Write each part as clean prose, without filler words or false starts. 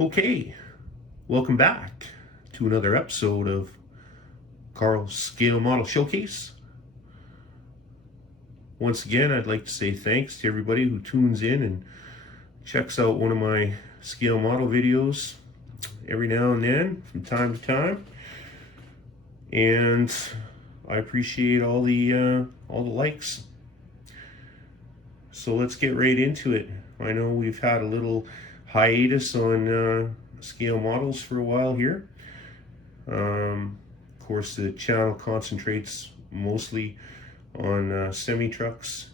Okay, welcome back to another episode of Carl's Scale Model Showcase. Once again, I'd like to say thanks to everybody who tunes in and checks out one of my scale model videos every now and then from time to time. And I appreciate all the likes. So let's get right into it. I know we've had a little hiatus on scale models for a while here. Of course, the channel concentrates mostly on semi trucks.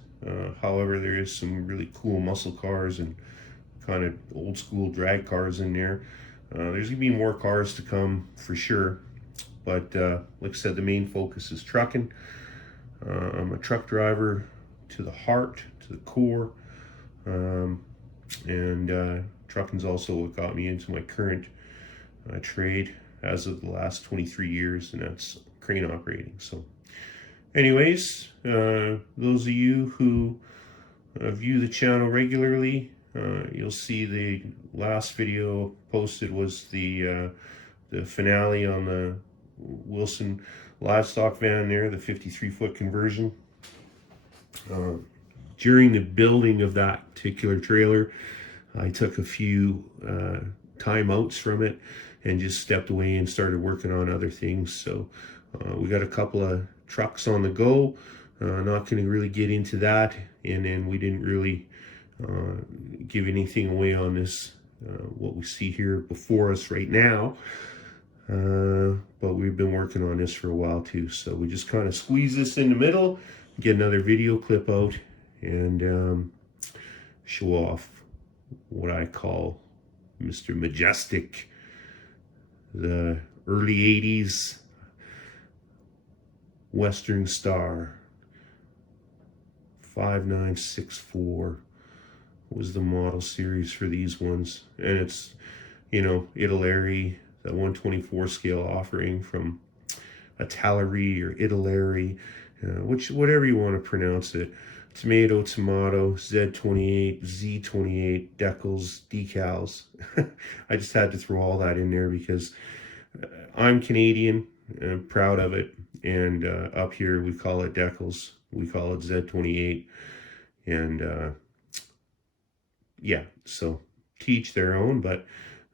However, there is some really cool muscle cars and kind of old school drag cars in there. There's gonna be more cars to come for sure, but like I said, the main focus is trucking. I'm a truck driver to the heart, to the core, and trucking's also what got me into my current trade as of the last 23 years, and that's crane operating. So anyways, those of you who view the channel regularly, you'll see the last video posted was the finale on the Wilson livestock van there, the 53-foot conversion. During the building of that particular trailer, I took a few timeouts from it and just stepped away and started working on other things. So we got a couple of trucks on the go. Not going to really get into that, and then we didn't really give anything away on this, what we see here before us right now. But we've been working on this for a while too. So we just kind of squeeze this in the middle, get another video clip out, and show off what I call Mr. Majestic, the early 80s Western Star 5964 was the model series for these ones. And it's, Italeri, the 124 scale offering from Italeri or Italeri, whatever you want to pronounce it. Tomato, Z28, Z28, decals, decals. I just had to throw all that in there because I'm Canadian, I'm proud of it. And up here we call it decals, we call it Z28. And yeah, so teach their own, but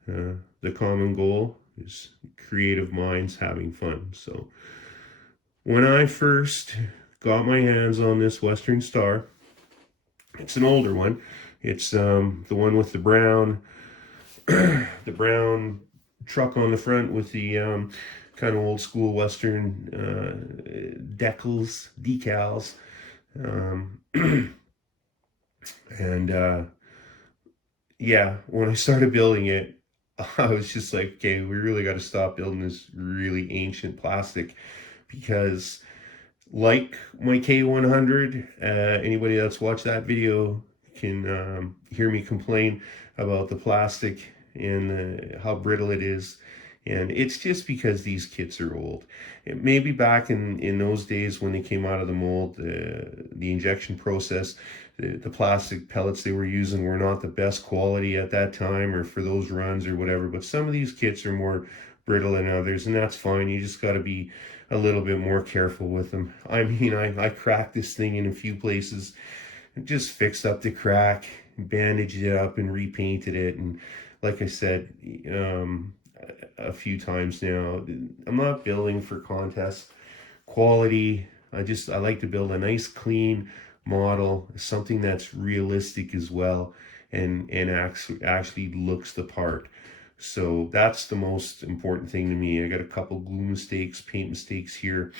the common goal is creative minds having fun. So when I first got my hands on this Western Star, it's an older one. It's the one with the brown the brown truck on the front with the kind of old school Western decals. And yeah, when I started building it, I was just like, okay, we really got to stop building this really ancient plastic, because like my K100, anybody that's watched that video can hear me complain about the plastic and how brittle it is. And it's just because these kits are old. Maybe back in those days when they came out of the mold, the injection process, the plastic pellets they were using were not the best quality at that time or for those runs or whatever. But some of these kits are more brittle than others, and that's fine. You just got to be a little bit more careful with them. I mean, I cracked this thing in a few places, just fixed up the crack, bandaged it up, and repainted it. And like I said, a few times now, I'm not building for contest quality. I like to build a nice clean model, something that's realistic as well, and actually looks the part. So that's the most important thing to me. I got a couple glue mistakes, paint mistakes here.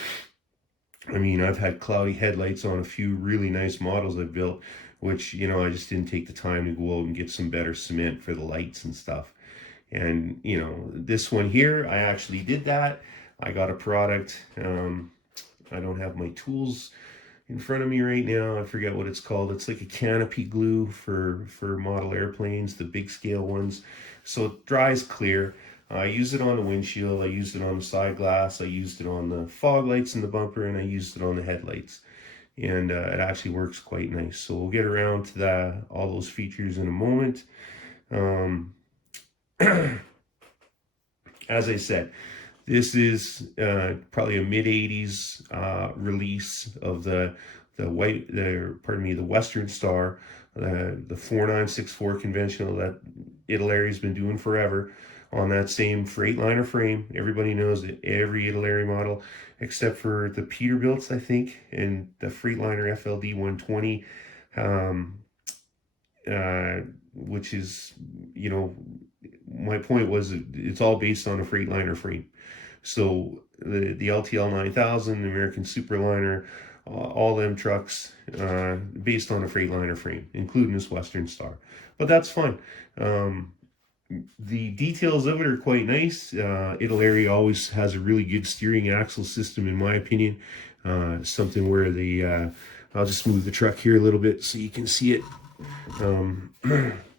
I mean, I've had cloudy headlights on a few really nice models I've built, which, I just didn't take the time to go out and get some better cement for the lights and stuff. And, this one here, I actually did that. I got a product. I don't have my tools in front of me right now. I forget what it's called. It's like a canopy glue for model airplanes, the big scale ones. So it dries clear. I used it on the windshield. I used it on the side glass. I used it on the fog lights in the bumper, and I used it on the headlights. And it actually works quite nice. So we'll get around to all those features in a moment. As I said, this is probably a mid '80s release of the Western Star, the 4964 conventional that Italeri's been doing forever on that same Freightliner frame. Everybody knows that every Italeri model, except for the Peterbilts, I think, and the Freightliner FLD 120, um, which is, you know, my point was it's all based on a Freightliner frame. So the LTL 9000, the American Superliner, all them trucks based on a Freightliner frame, including this Western Star. But that's fun. Um, the details of it are quite nice. Italeri always has a really good steering axle system, in my opinion. Something where I'll just move the truck here a little bit so you can see it.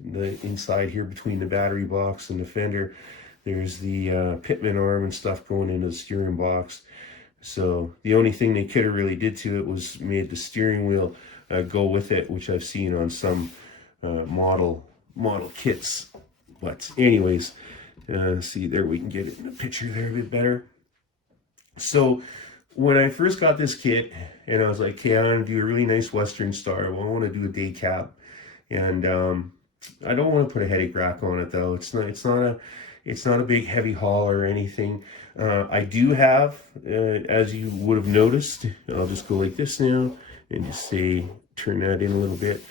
The inside here between the battery box and the fender, there's the pitman arm and stuff going into the steering box. So the only thing they could have really did to it was made the steering wheel go with it, which I've seen on some model kits. But anyways, see there, we can get it in the picture there a bit better. So when I first got this kit, and I was like, okay, I want to do a really nice Western Star. Well, I want to do a day cab, and I don't want to put a headache rack on it though. It's not a big heavy haul or anything. I do have, as you would have noticed, I'll just go like this now and just say, turn that in a little bit.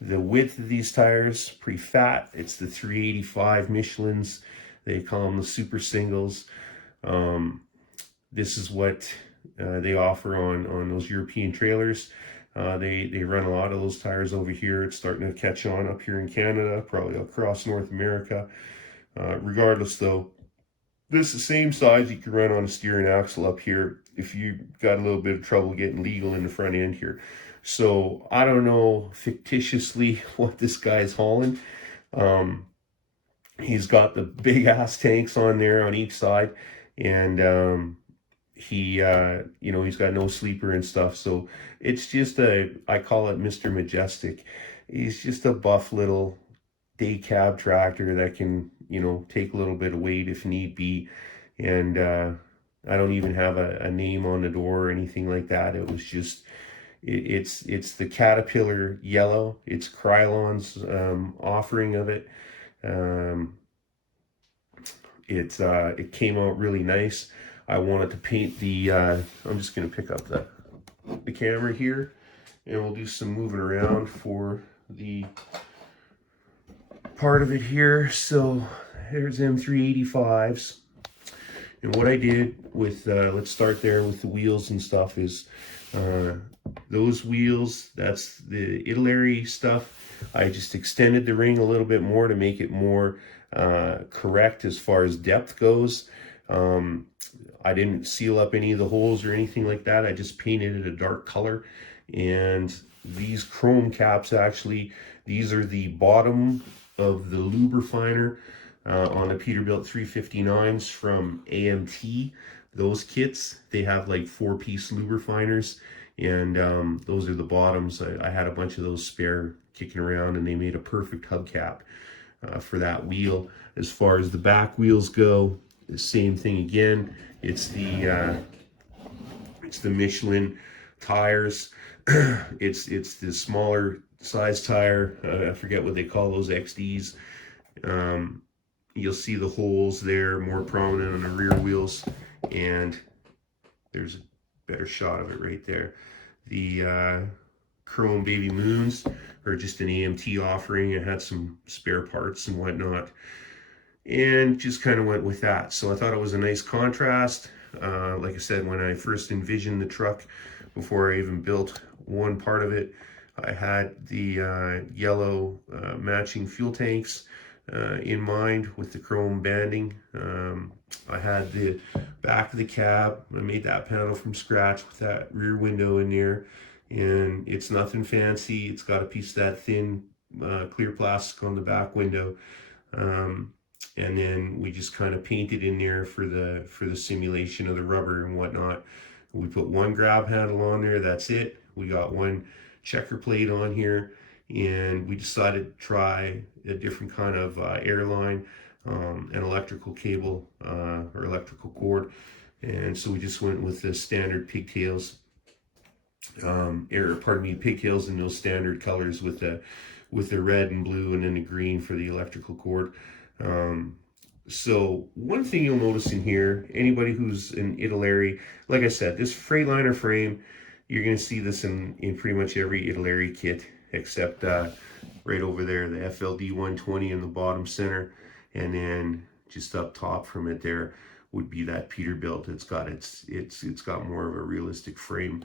The width of these tires, pretty fat. It's the 385 Michelins. They call them the super singles. This is what they offer on those European trailers. They run a lot of those tires over here. It's starting to catch on up here in Canada, probably across North America. Regardless though, this is the same size you can run on a steering axle up here if you got a little bit of trouble getting legal in the front end here. So I don't know fictitiously what this guy's hauling. He's got the big ass tanks on there on each side, and he's got no sleeper and stuff. So it's just I call it Mr. Majestic. He's just a buff little day cab tractor that can, take a little bit of weight if need be. And I don't even have a name on the door or anything like that. It was just, it's the Caterpillar yellow. It's Krylon's offering of it. It came out really nice. I wanted to paint I'm just going to pick up the camera here, and we'll do some moving around for the part of it here. So there's M385s. And what I did with, let's start there with the wheels and stuff, is those wheels, that's the Italeri stuff. I just extended the ring a little bit more to make it more correct as far as depth goes. I didn't seal up any of the holes or anything like that. I just painted it a dark color. And these chrome caps, actually, these are the bottom of the lube refiner on the Peterbilt 359s from AMT. Those kits, they have like 4-piece lube refiners, and those are the bottoms. I had a bunch of those spare kicking around, and they made a perfect hubcap for that wheel. As far as the back wheels go, the same thing again. It's the Michelin tires. it's the smaller size tire. I forget what they call those, XDs. You'll see the holes there more prominent on the rear wheels, and there's a better shot of it right there. The Chrome Baby Moons are just an AMT offering. It had some spare parts and whatnot, and just kind of went with that. So I thought it was a nice contrast. Like I said, when I first envisioned the truck, before I even built one part of it, I had the yellow matching fuel tanks in mind with the chrome banding. I had the back of the cab. I made that panel from scratch with that rear window in there, and it's nothing fancy. It's got a piece of that thin clear plastic on the back window, and then we just kind of painted in there for the simulation of the rubber and whatnot. We put one grab handle on there. That's it. We got one checker plate on here, and we decided to try a different kind of airline. an electrical cable or electrical cord. And so we just went with the standard pigtails, or pardon me, pigtails in those standard colors with the red and blue and then the green for the electrical cord. So one thing you'll notice in here, anybody who's an Italeri, like I said, this Freightliner frame, you're going to see this in pretty much every Italeri kit, except right over there, the FLD 120 in the bottom center, and then just up top from it there would be that Peterbilt. It's got more of a realistic frame.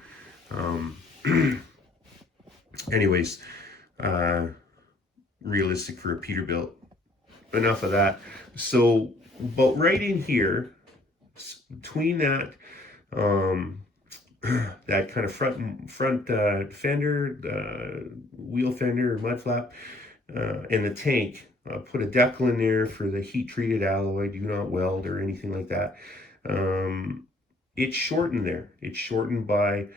Anyways, realistic for a Peterbilt. Enough of that. So, but right in here, between that, that kind of front fender, wheel fender, mud flap, and the tank, put a decal in there for the heat treated alloy. Do not weld or anything like that. It's shortened there. It's shortened by,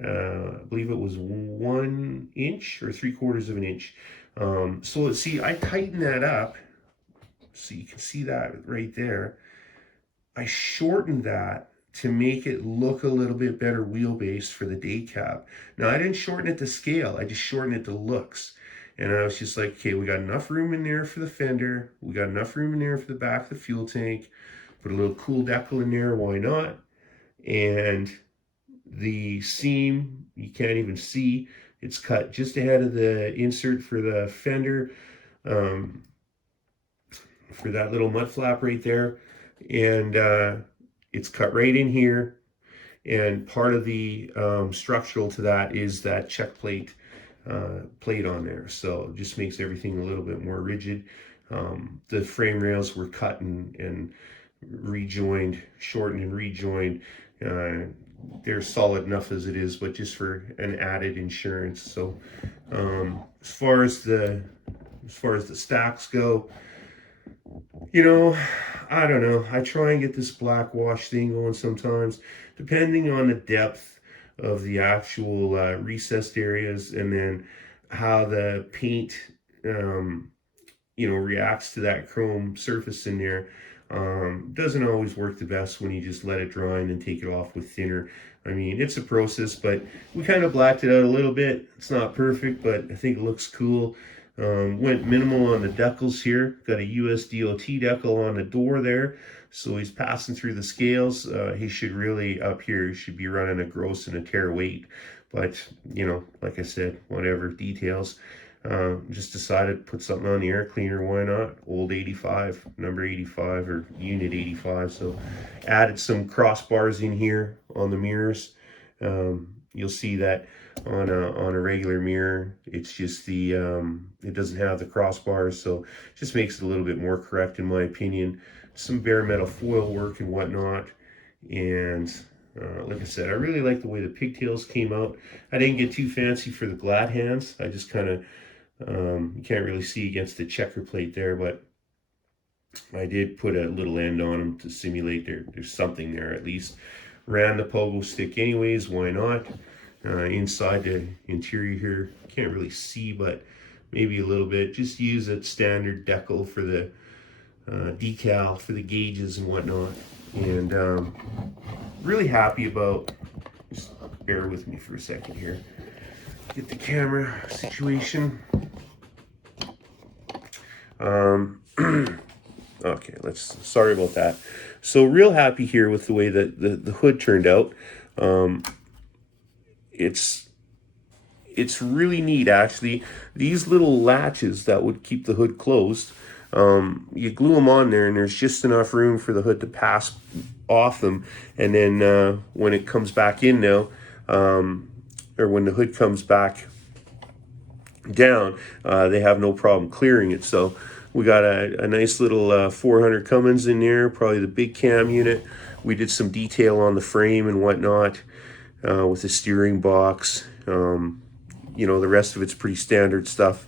I believe it was 1 inch or 3/4 of an inch. So let's see, I tighten that up. So you can see that right there. I shortened that to make it look a little bit better wheelbase for the day cab. Now, I didn't shorten it to scale. I just shortened it to looks. And I was just like, okay, we got enough room in there for the fender. We got enough room in there for the back of the fuel tank. Put a little cool decal in there, why not? And the seam, you can't even see. It's cut just ahead of the insert for the fender. For that little mud flap right there, and it's cut right in here, and part of the structural to that is that check plate on there, so it just makes everything a little bit more rigid. The frame rails were cut and rejoined, shortened and rejoined. They're solid enough as it is, but just for an added insurance. So as far as the stacks go, you know, I don't know. I try and get this black wash thing going sometimes, depending on the depth of the actual recessed areas, and then how the paint, reacts to that chrome surface in there. Doesn't always work the best when you just let it dry and then take it off with thinner. I mean, it's a process, but we kind of blacked it out a little bit. It's not perfect, but I think it looks cool. Went minimal on the decals here. Got a US DOT decal on the door there, so he's passing through the scales. He should really, up here, he should be running a gross and a tare weight, but like I said, whatever, details. Just decided to put something on the air cleaner, why not? Old 85, number 85 or unit 85. So added some crossbars in here on the mirrors. You'll see that on a regular mirror, it's just the it doesn't have the crossbars, so it just makes it a little bit more correct in my opinion. Some bare metal foil work and whatnot, and like I said, I really like the way the pigtails came out. I didn't get too fancy for the glad hands. I just kind of you can't really see against the checker plate there, but I did put a little end on them to simulate there's something there at least. Ran the pogo stick anyways, why not? Inside the interior here, can't really see, but maybe a little bit. Just use a standard decal for the decal for the gauges and whatnot. And really happy about, just bear with me for a second here, get the camera situation. Okay, sorry about that. So real happy here with the way that the hood turned out. It's really neat, actually. These little latches that would keep the hood closed, you glue them on there, and there's just enough room for the hood to pass off them. And then when it comes back in now, or when the hood comes back down, they have no problem clearing it. So we got a nice little 400 Cummins in there, probably the big cam unit. We did some detail on the frame and whatnot with the steering box. The rest of it's pretty standard stuff,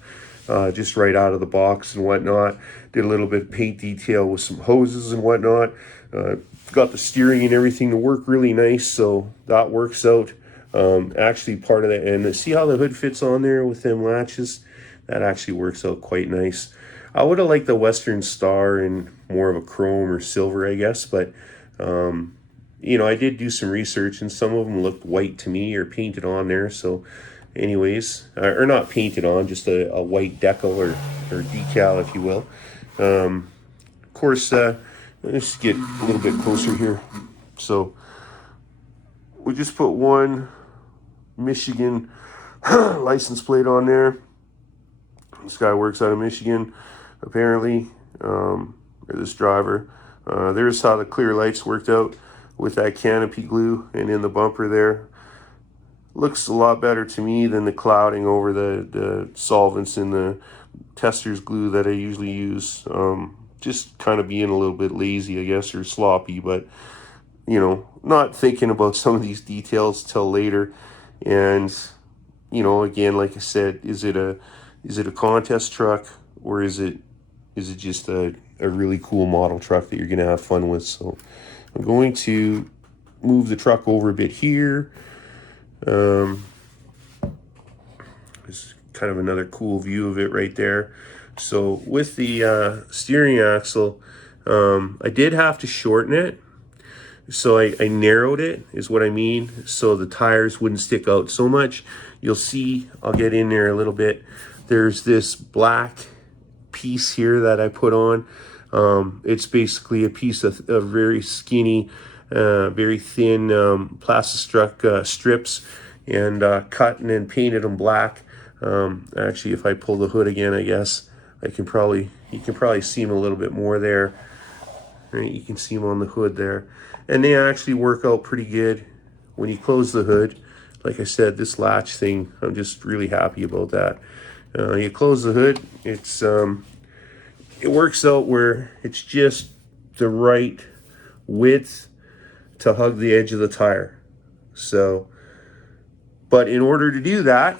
just right out of the box and whatnot. Did a little bit of paint detail with some hoses and whatnot. Got the steering and everything to work really nice, so that works out. Actually, part of that, and see how the hood fits on there with them latches? That actually works out quite nice. I would have liked the Western Star in more of a chrome or silver, I guess, but you know, I did do some research, and some of them looked white to me or painted on there. So, anyways, or not painted on, just a white decal or decal, if you will. Of course, let's get a little bit closer here. So, we just put one Michigan license plate on there. This guy works out of Michigan, apparently, or this driver. There's how the clear lights worked out with that canopy glue, and in the bumper there. Looks a lot better to me than the clouding over the solvents in the tester's glue that I usually use. Just kind of being a little bit lazy, I guess, or sloppy, but you know, not thinking about some of these details till later. And you know, again, like I said, is it a contest truck, or is it just a really cool model truck that you're gonna have fun with? So I'm going to move the truck over a bit here. There's kind of another cool view of it right there. So with the steering axle, I did have to shorten it. So I narrowed it, is what I mean, so the tires wouldn't stick out so much. You'll see, I'll get in there a little bit. There's this black piece here that I put on. It's basically a piece of very skinny, very thin plastistruck strips, and cut and then painted them black. Actually, if I pull the hood again, I guess you can probably see them a little bit more there. Right, you can see them on the hood there, and they actually work out pretty good when you close the hood. Like I said, this latch thing, I'm just really happy about that. You close the hood, it works out where it's just the right width to hug the edge of the tire. So, but in order to do that,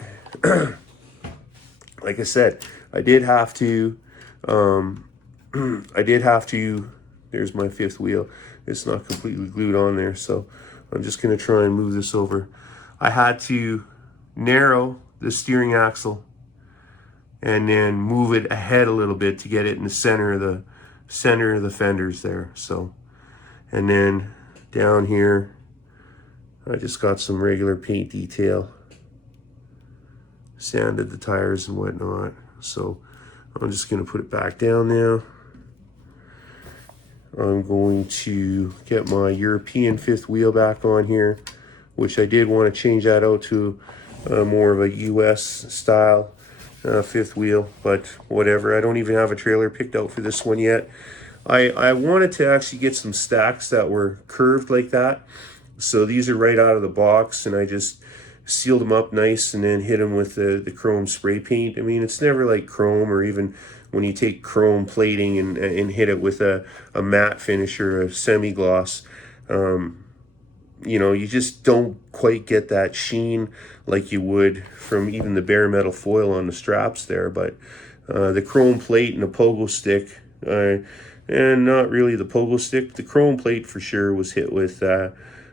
like I said, I did have to, there's my fifth wheel. It's not completely glued on there, so I'm just gonna try and move this over. I had to narrow the steering axle and then move it ahead a little bit to get it in the center of the fenders there. So, and then down here, I just got some regular paint detail, sanded the tires and whatnot. So I'm just gonna put it back down now. I'm going to get my European fifth wheel back on here, which I did want to change that out to more of a US style fifth wheel, but whatever. I don't even have a trailer picked out for this one yet. I wanted to actually get some stacks that were curved like that. So these are right out of the box, and I just sealed them up nice and then hit them with the chrome spray paint. I mean, it's never like chrome, or even when you take chrome plating and hit it with a matte finish or a semi-gloss. You know, you just don't quite get that sheen like you would from even the bare metal foil on the straps there. But the chrome plate and the pogo stick, and not really the pogo stick, the chrome plate for sure was hit with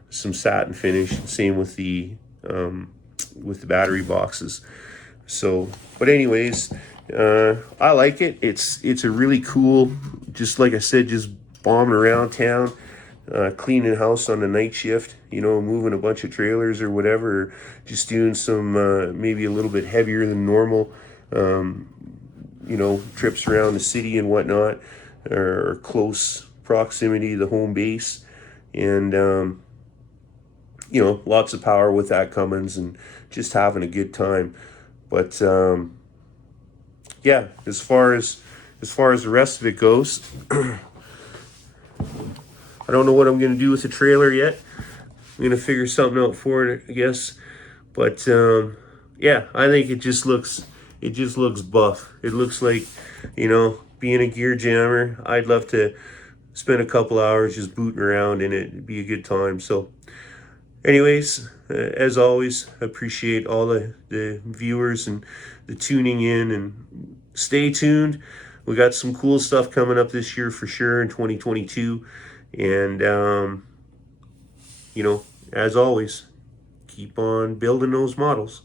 some satin finish. Same with the battery boxes. So, but anyways, I like it. It's a really cool, just like I said, just bombing around town, cleaning house on the night shift, you know, moving a bunch of trailers or whatever, or just doing some maybe a little bit heavier than normal, you know, trips around the city and whatnot, or close proximity to the home base. And you know, lots of power with that Cummins, and just having a good time. But yeah, as far as the rest of it goes, I don't know what I'm gonna do with the trailer yet. I'm gonna figure something out for it, I guess. But yeah, I think it just looks buff. It looks like, you know, being a gear jammer, I'd love to spend a couple hours just booting around in it. It'd be a good time. So anyways, as always, appreciate all the viewers and the tuning in, and stay tuned. We got some cool stuff coming up this year for sure in 2022. And, you know, as always, keep on building those models.